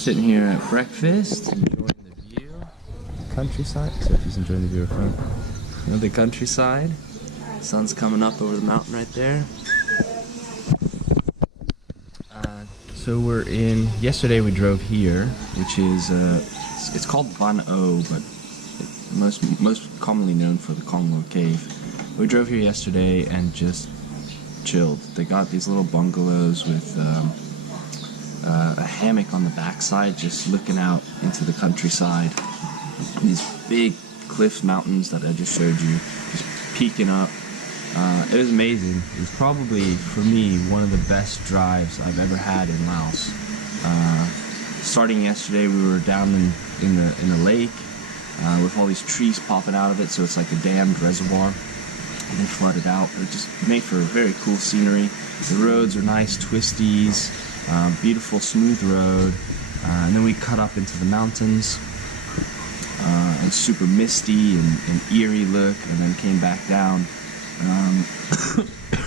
Sitting here at breakfast, enjoying the view. Countryside, except he's enjoying the view of front. You know, the countryside. Sun's coming up over the mountain right there. So we're in, yesterday we drove here, which is, it's called Van O, but most commonly known for the Congo Cave. We drove here yesterday and just chilled. They got these little bungalows with a hammock on the backside, just looking out into the countryside. These big cliff mountains that I just showed you, just peeking up. It was amazing. It was probably, for me, one of the best drives I've ever had in Laos. Starting yesterday, we were down in the lake with all these trees popping out of it, so it's like a dammed reservoir, and then flooded out. But it just made for a very cool scenery. The roads are nice twisties, beautiful smooth road, and then we cut up into the mountains. And super misty and eerie look, and then came back down.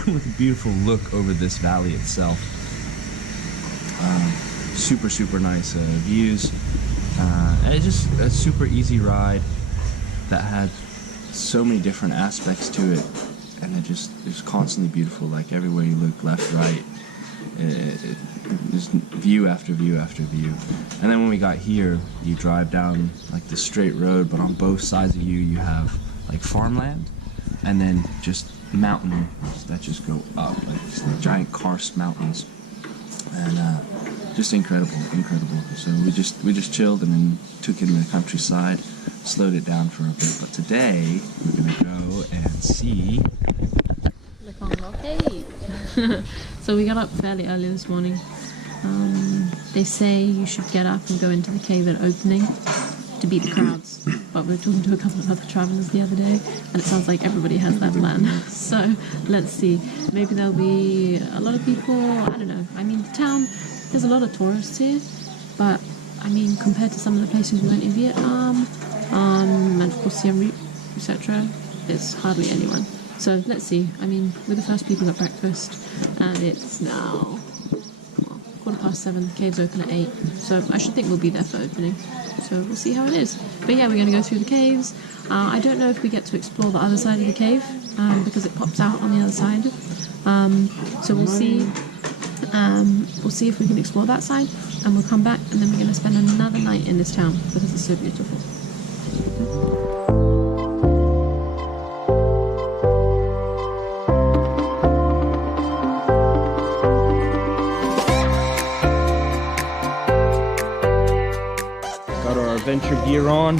With a beautiful look over this valley itself. Super nice views. And it's just a super easy ride that had so many different aspects to it, and it was constantly beautiful. Like everywhere you look, left, right, just view after view after view. And then when we got here, you drive down like the straight road, but on both sides of you have like farmland, and then just mountains that just go up, like giant karst mountains, and just incredible. So we just chilled and then took in the countryside, slowed it down for a bit. But today we're gonna go and see the Congo Cave. So we got up fairly early this morning. They say you should get up and go into the cave at opening to beat the crowds. But we were talking to a couple of other travelers the other day, and it sounds like everybody has that plan. So let's see. Maybe there'll be a lot of people. I don't know. I mean, the town, there's a lot of tourists here, but I mean, compared to some of the places we went in Vietnam, and of course Siem Reap, etc., it's hardly anyone. So let's see. I mean, we're the first people at breakfast, and it's now 7:15. The cave's open at 8, so I should think we'll be there for opening. So we'll see how it is. But yeah, we're going to go through the caves. I don't know if we get to explore the other side of the cave because it pops out on the other side. So we'll see. We'll see if we can explore that side, and we'll come back, and then we're going to spend another night in this town because it's so beautiful. adventure gear on.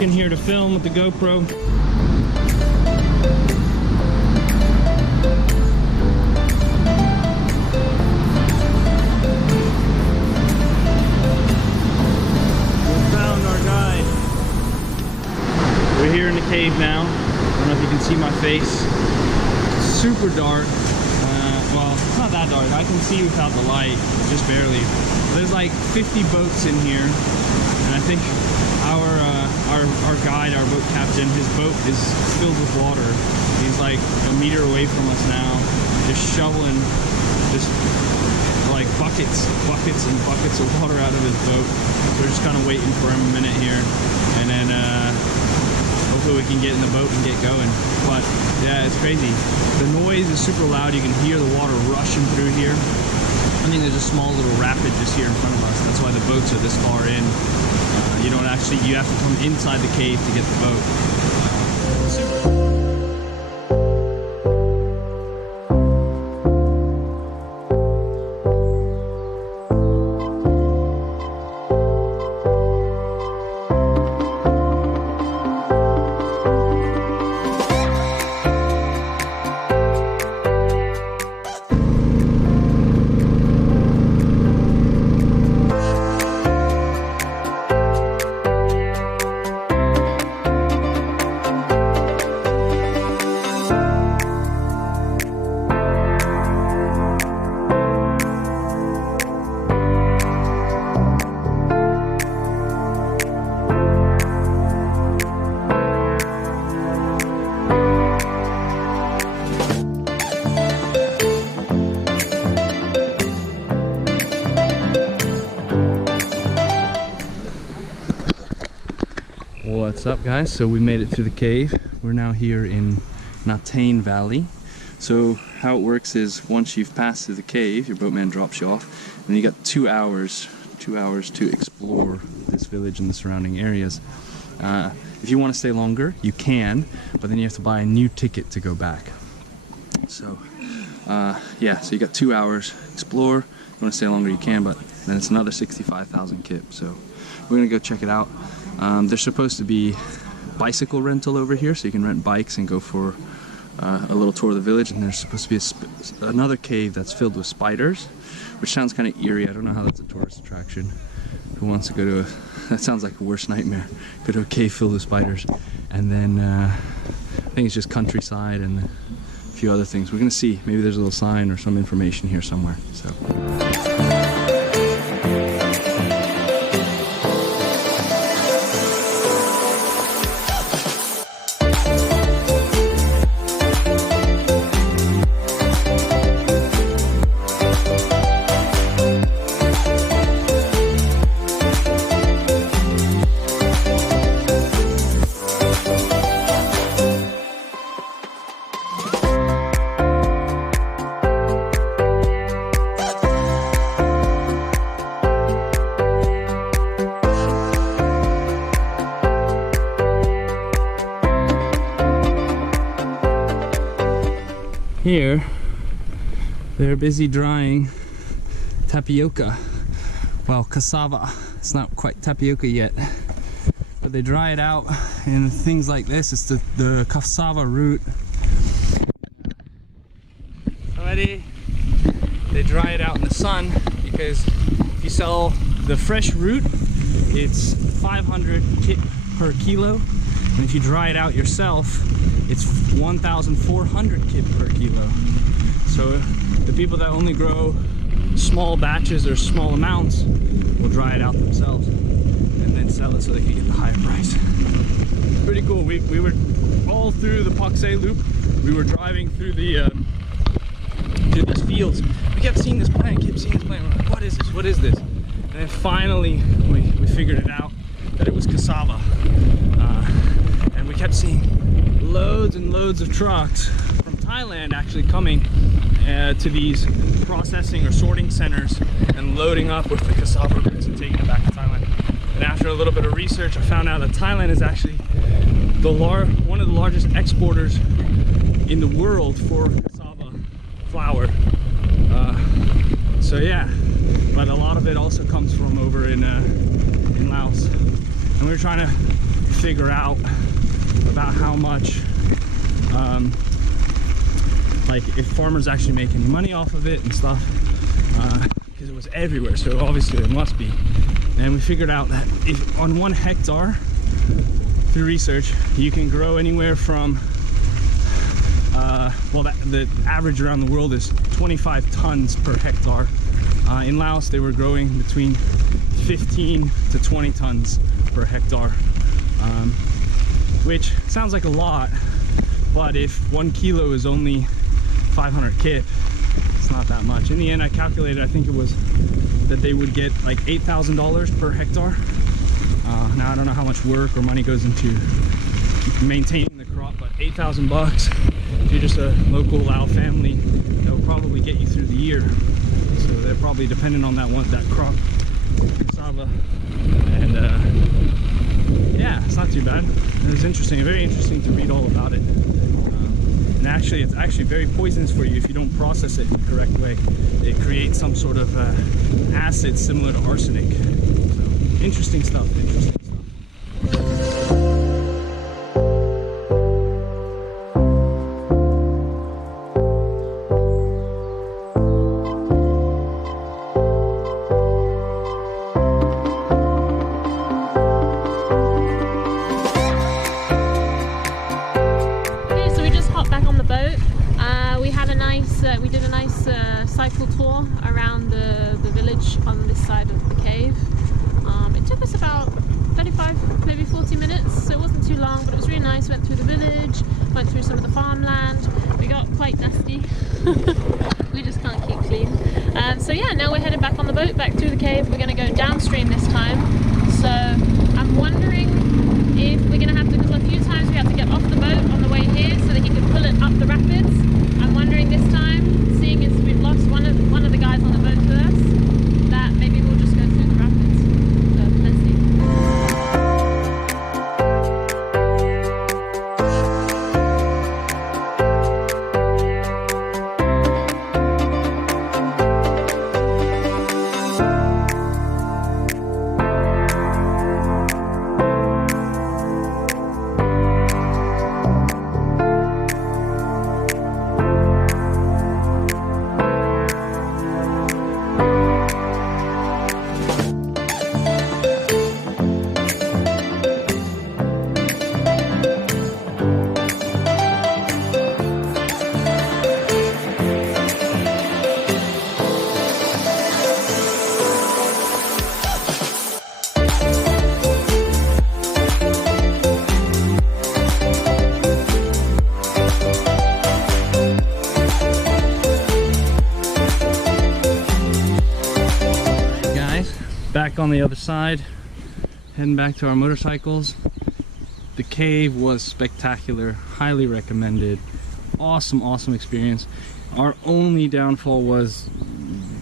In here to film with the GoPro. We're here in the cave now. I don't know if you can see my face. It's super dark. Well, it's not that dark. I can see without the light, just barely. There's like 50 boats in here, and I think our guide, our boat captain, his boat is filled with water. He's like a meter away from us now, just shoveling just like buckets and buckets of water out of his boat. So we're just kind of waiting for him a minute here, and then hopefully we can get in the boat and get going. But yeah, it's crazy. The noise is super loud. You can hear the water rushing through here. I think there's a small little rapid just here in front of us. That's why the boats are this far in. You don't actually, you have to come inside the cave to get the boat. Super. What's up, guys? So we made it through the cave. We're now here in Natain Valley. So how it works is once you've passed through the cave, your boatman drops you off, and you got 2 hours to explore this village and the surrounding areas. If you want to stay longer, you can, but then you have to buy a new ticket to go back. So yeah, so you got 2 hours, explore. If you want to stay longer, you can, but then it's another 65,000 kip. So we're gonna go check it out. There's supposed to be bicycle rental over here, so you can rent bikes and go for a little tour of the village. And there's supposed to be another cave that's filled with spiders, which sounds kind of eerie. I don't know how that's a tourist attraction. Who wants to go to that sounds like a worst nightmare. Go to a cave filled with spiders. And then I think it's just countryside and a few other things. We're gonna see. Maybe there's a little sign or some information here somewhere. So. Here, they're busy drying tapioca. Well, cassava. It's not quite tapioca yet, but they dry it out in things like this. It's the cassava root. Already, they dry it out in the sun because if you sell the fresh root, it's 500 kip per kilo. And if you dry it out yourself, it's 1,400 kip per kilo. So the people that only grow small batches or small amounts will dry it out themselves and then sell it so they can get the higher price. Pretty cool. We were all through the Paksay loop. We were driving through these fields. We kept seeing this plant, We're like, what is this? What is this? And then finally we figured it out that it was cassava. And we kept seeing loads and loads of trucks from Thailand actually coming to these processing or sorting centers and loading up with the cassava roots and taking it back to Thailand. And after a little bit of research, I found out that Thailand is actually one of the largest exporters in the world for cassava flour. So yeah, but a lot of it also comes from over in Laos. And we were trying to figure out about how much like if farmers actually make any money off of it and stuff, because it was everywhere, so obviously there must be. And we figured out that if on 1 hectare through research you can grow anywhere from well, the average around the world is 25 tons per hectare. In Laos they were growing between 15 to 20 tons per hectare, which sounds like a lot, but if 1 kilo is only 500 kip, it's not that much. In the end, I calculated, I think it was that they would get like $8,000 per hectare. Now I don't know how much work or money goes into maintaining the crop, but 8,000 bucks if you're just a local Lao family, they'll probably get you through the year. So they're probably dependent on that crop, cassava, and yeah, it's not too bad. It was interesting, very interesting to read all about it. And actually, it's actually very poisonous for you if you don't process it in the correct way. It creates some sort of acid similar to arsenic. So, interesting stuff, interesting stuff. We did a nice cycle tour around the village on this side of the cave. It took us about 35, maybe 40 minutes, so it wasn't too long, but it was really nice. Went through the village, went through some of the farmland. We got quite dusty. We just can't keep clean. So yeah, now we're headed back on the boat, back through the cave. We're going to go downstream this time. So I'm wondering if we're going to we had to get off the boat on the way here so that he could pull it up the rapids. I'm wondering this time, seeing as we've lost one of the guys on the boat with us, that maybe we'll just go through the rapids. So let's see. Back on the other side, heading back to our motorcycles. The cave was spectacular, highly recommended. Awesome experience. Our only downfall was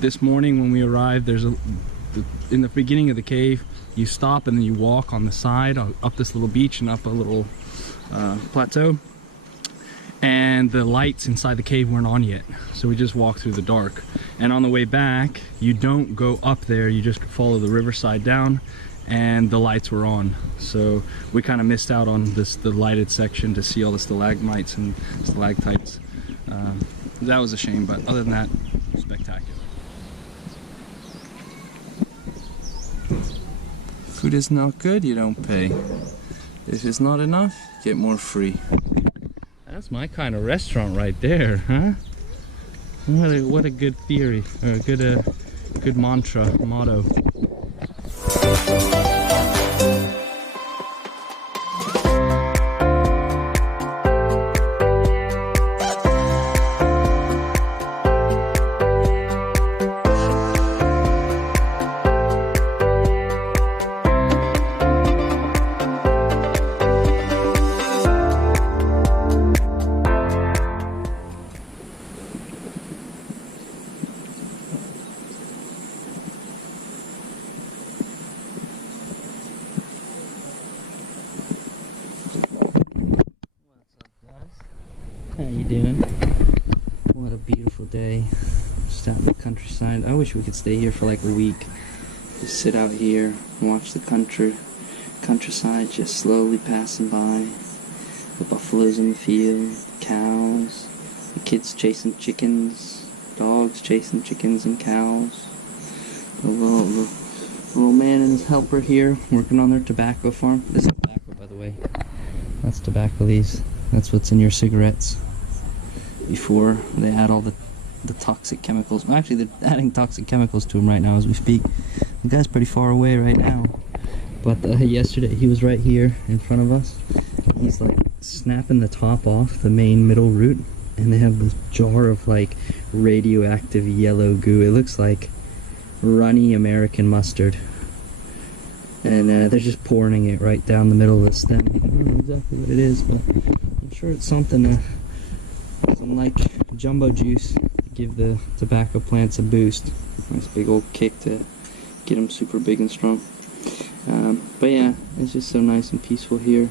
this morning when we arrived. In the beginning of the cave, you stop and then you walk on the side up this little beach and up a little plateau, and the lights inside the cave weren't on yet, so we just walked through the dark. And on the way back, you don't go up there, you just follow the riverside down, and the lights were on. So we kind of missed out on the lighted section to see all the stalagmites and stalactites. That was a shame, but other than that, spectacular. Food is not good, you don't pay. If it's not enough, get more free. That's my kind of restaurant right there, huh? What a good theory, or a good motto. How you doing? What a beautiful day. Just out in the countryside. I wish we could stay here for like a week. Just sit out here, watch the countryside just slowly passing by. The buffaloes in the field, cows, the kids chasing chickens, dogs chasing chickens and cows. The little man and his helper here working on their tobacco farm. This is tobacco, by the way. That's tobacco leaves. That's what's in your cigarettes. Before they add all the toxic chemicals. Well, actually, they're adding toxic chemicals to them right now as we speak. The guy's pretty far away right now. But yesterday, he was right here in front of us. He's like snapping the top off the main middle root, and they have this jar of like radioactive yellow goo. It looks like runny American mustard. And they're just pouring it right down the middle of the stem. I don't know exactly what it is, but I'm sure it's something like jumbo juice to give the tobacco plants a boost. Nice big old kick to get them super big and strong. But yeah, it's just so nice and peaceful here.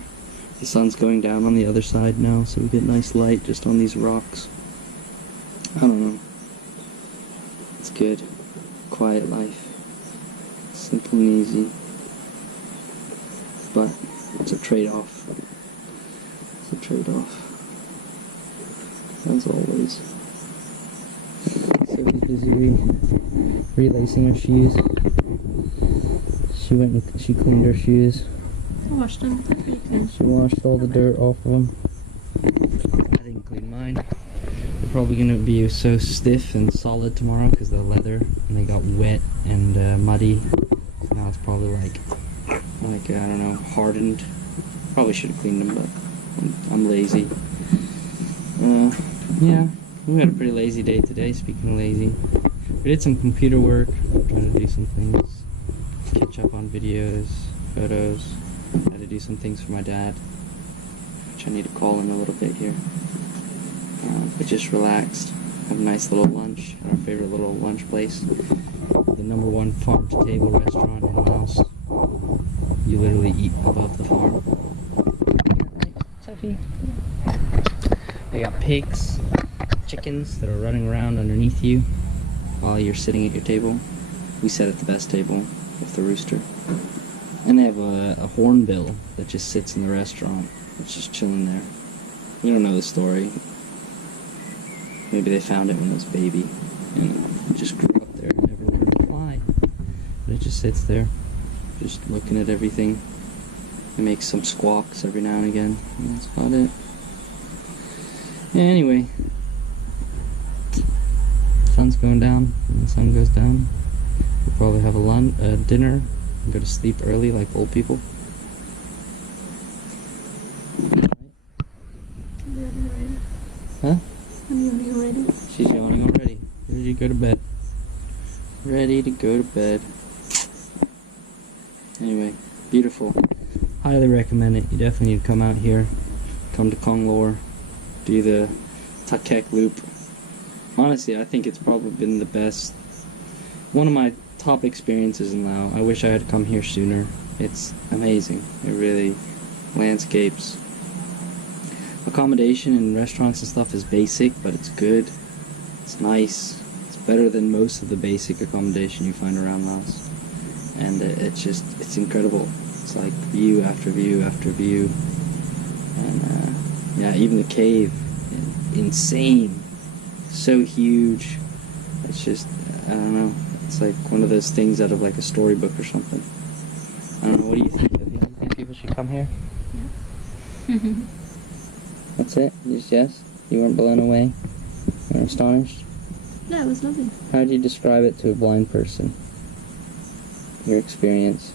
The sun's going down on the other side now, so we get nice light just on these rocks. I don't know. It's good. Quiet life. Simple and easy. But it's a trade-off. It's a trade-off. As always. So we're busy relacing her shoes. She went and she cleaned her shoes. I washed them. They're pretty clean. She washed all the dirt off of them. I didn't clean mine. They're probably going to be so stiff and solid tomorrow because they're leather and they got wet and muddy. Now it's probably like I don't know, hardened. Probably should have cleaned them, but I'm lazy. Yeah, we had a pretty lazy day today, speaking of lazy. We did some computer work, trying to do some things, catch up on videos, photos. Had to do some things for my dad. which I need to call in a little bit here. But just relaxed. Have a nice little lunch at our favorite little lunch place. The #1 farm-to-table restaurant in Laos. You literally eat above the farm. Right, Sophie? They got pigs, chickens that are running around underneath you while you're sitting at your table. We sat at the best table with the rooster. And they have a hornbill that just sits in the restaurant. It's just chilling there. We don't know the story. Maybe they found it when it was a baby and it just grew up there and never learned to fly. But it just sits there, just looking at everything. It makes some squawks every now and again, and that's about it. Yeah, anyway. Sun's going down. When the sun goes down, we'll probably have a dinner and go to sleep early like old people. Huh? I'm yawning already. She's yawning already. Ready to go to bed. Ready to go to bed. Anyway, beautiful. Highly recommend it. You definitely need to come out here. Come to Konglor. Do the Thakhek loop. Honestly, I think it's probably been the best. One of my top experiences in Laos. I wish I had come here sooner. It's amazing. It really, landscapes. Accommodation and restaurants and stuff is basic, but it's good. It's nice. It's better than most of the basic accommodation you find around Laos. And it's incredible. It's like view after view after view. And yeah, even the cave, insane. So huge. It's just, I don't know. It's like one of those things out of like a storybook or something. I don't know, what do you think? Do you think people should come here? Yeah. That's it? Just yes? You weren't blown away? You weren't astonished? No, it was lovely. How do you describe it to a blind person? Your experience?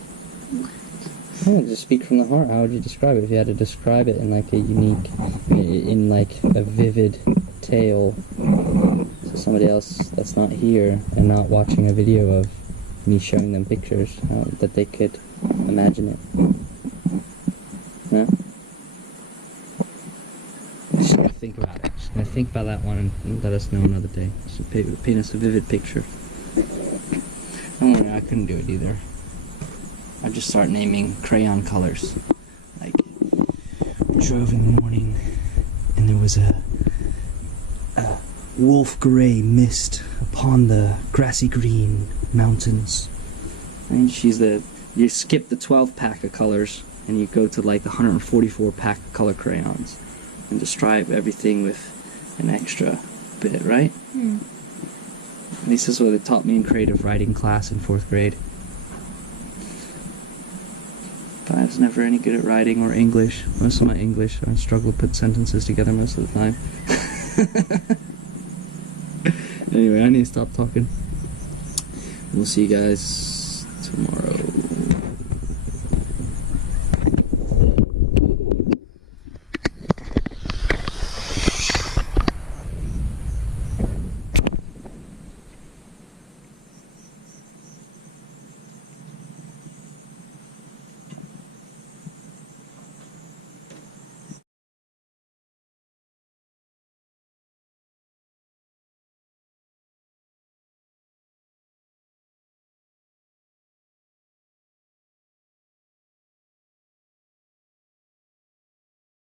Oh, just speak from the heart. How would you describe it if you had to describe it in like a unique, in like a vivid tale to somebody else that's not here and not watching a video of me showing them pictures, that they could imagine it? No? Just gonna think about it. Just gonna think about that one and let us know another day. Just paint us a vivid picture. Don't worry, I couldn't do it either. I'd just start naming crayon colors. Like, we drove in the morning and there was a wolf gray mist upon the grassy green mountains. And you skip the 12 pack of colors and you go to like the 144 pack of color crayons and describe everything with an extra bit, right? Mm. At least this is what they taught me in creative writing class in 4th grade. But I was never any good at writing or English. Most of my English, I struggle to put sentences together most of the time. Anyway, I need to stop talking. We'll see you guys tomorrow.